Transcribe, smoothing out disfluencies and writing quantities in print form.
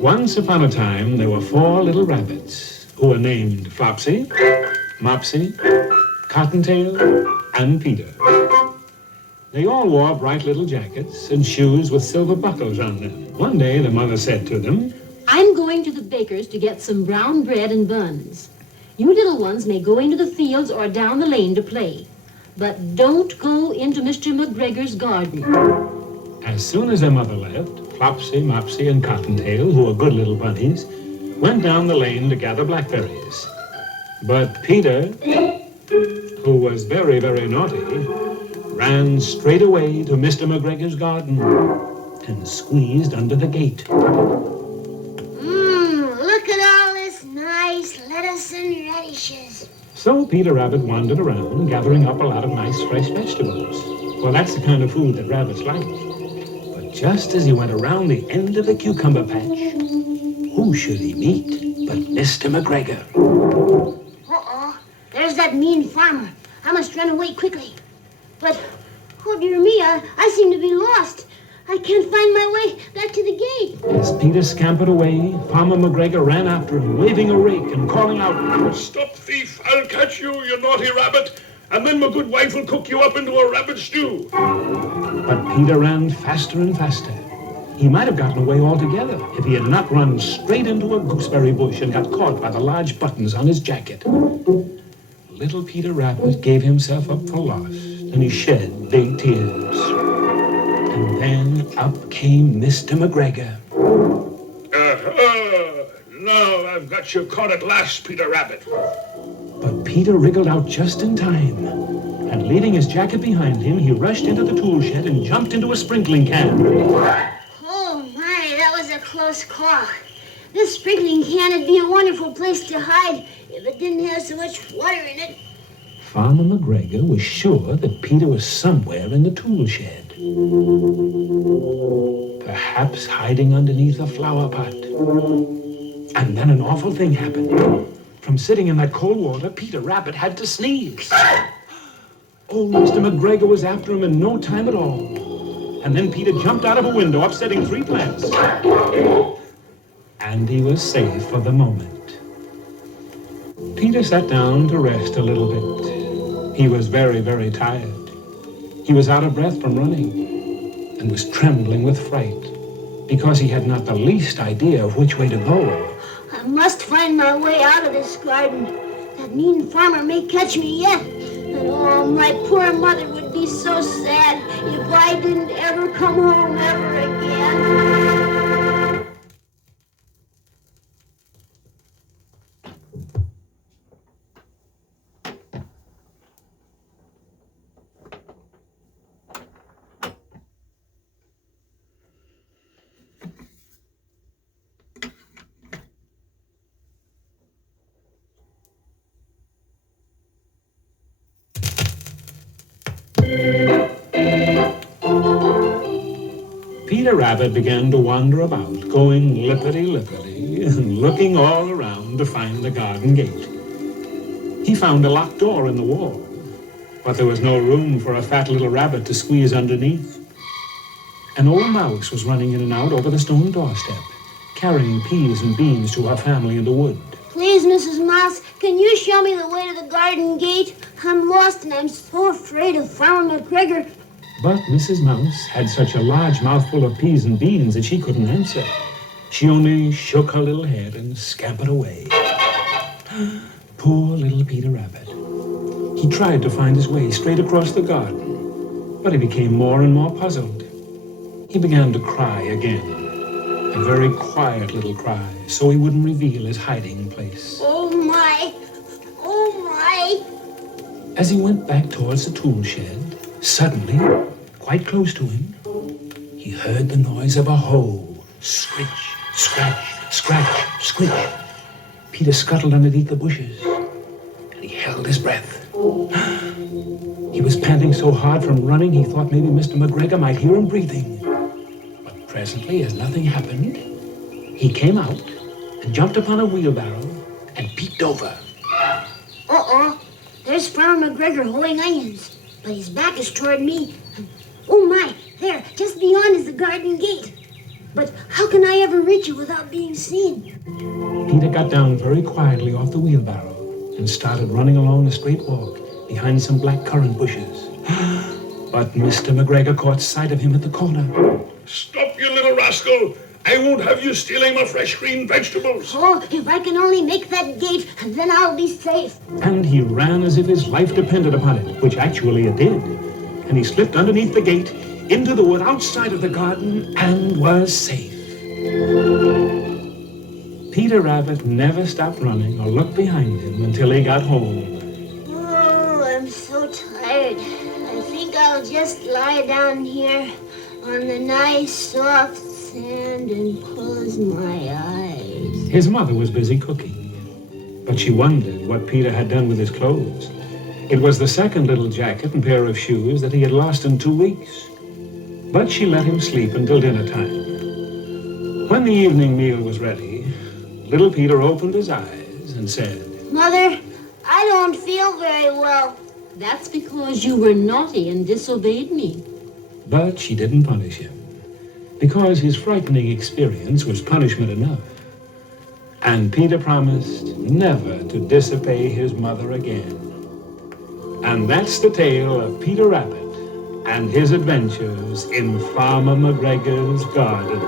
Once upon a time, there were 4 little rabbits who were named Flopsy, Mopsy, Cottontail, and Peter. They all wore bright little jackets and shoes with silver buckles on them. One day, the mother said to them, "I'm going to the baker's to get some brown bread and buns. You little ones may go into the fields or down the lane to play, but don't go into Mr. McGregor's garden." As soon as their mother left, Flopsy, Mopsy, and Cottontail, who were good little bunnies, went down the lane to gather blackberries. But Peter, who was very, very naughty, ran straight away to Mr. McGregor's garden and squeezed under the gate. Look at all this nice lettuce and radishes. So Peter Rabbit wandered around, gathering up a lot of nice fresh vegetables. Well, that's the kind of food that rabbits like. But just as he went around the end of the cucumber patch, who should he meet but Mr. McGregor? Uh-oh, there's that mean farmer. I must run away quickly. But, oh dear me, I seem to be lost. I can't find my way back to the gate. As Peter scampered away, Farmer McGregor ran after him, waving a rake and calling out, "Stop, thief! I'll catch you, you naughty rabbit, and then my good wife will cook you up into a rabbit stew." But Peter ran faster and faster. He might have gotten away altogether if he had not run straight into a gooseberry bush and got caught by the large buttons on his jacket. Little Peter Rabbit gave himself up for lost, and he shed big tears. And then up came Mr. McGregor. Now I've got you caught at last, Peter Rabbit. But Peter wriggled out just in time. And leaving his jacket behind him, he rushed into the tool shed and jumped into a sprinkling can. Oh my, that was a close call. This sprinkling can would be a wonderful place to hide if it didn't have so much water in it. Farmer McGregor was sure that Peter was somewhere in the tool shed. Perhaps hiding underneath a flower pot. And then an awful thing happened. From sitting in that cold water, Peter Rabbit had to sneeze. Oh, Mr. McGregor was after him in no time at all. And then Peter jumped out of a window, upsetting 3 plants. And he was safe for the moment. Peter sat down to rest a little bit. He was very, very tired. He was out of breath from running and was trembling with fright because he had not the least idea of which way to go. I must find my way out of this garden. That mean farmer may catch me yet. And oh, my poor mother would be so sad if I didn't ever come home ever again. Peter Rabbit began to wander about, going lippity-lippity and looking all around to find the garden gate. He found a locked door in the wall, but there was no room for a fat little rabbit to squeeze underneath. An old mouse was running in and out over the stone doorstep, carrying peas and beans to her family in the wood. Please, Mrs. Mouse, can you show me the way to the garden gate? I'm lost and I'm so afraid of Farmer McGregor. But Mrs. Mouse had such a large mouthful of peas and beans that she couldn't answer. She only shook her little head and scampered away. Poor little Peter Rabbit. He tried to find his way straight across the garden, but he became more and more puzzled. He began to cry again. A very quiet little cry, so he wouldn't reveal his hiding place. Oh my! Oh my! As he went back towards the tool shed, suddenly, quite close to him, he heard the noise of a hoe. Scritch, scratch, scratch, scritch. Peter scuttled underneath the bushes, and he held his breath. He was panting so hard from running, he thought maybe Mr. McGregor might hear him breathing. But presently, as nothing happened, he came out and jumped upon a wheelbarrow and peeked over. Uh-oh, there's Farmer McGregor hoeing onions, but his back is toward me. Oh my, there, just beyond is the garden gate. But how can I ever reach it without being seen? Peter got down very quietly off the wheelbarrow and started running along a straight walk behind some black currant bushes. But Mr. McGregor caught sight of him at the corner. Stop, you little rascal! I won't have you stealing my fresh green vegetables. Oh, if I can only make that gate, then I'll be safe. And he ran as if his life depended upon it, which actually it did. And he slipped underneath the gate into the wood outside of the garden and was safe. Peter Rabbit never stopped running or looked behind him until he got home. Oh, I'm so tired. I think I'll just lie down here on the nice soft sand and close my eyes. His mother was busy cooking, but she wondered what Peter had done with his clothes. It was the second little jacket and pair of shoes that he had lost in 2 weeks. But she let him sleep until dinner time. When the evening meal was ready, little Peter opened his eyes and said, Mother, I don't feel very well. That's because you were naughty and disobeyed me. But she didn't punish him, because his frightening experience was punishment enough. And Peter promised never to disobey his mother again. And that's the tale of Peter Rabbit and his adventures in Farmer McGregor's garden.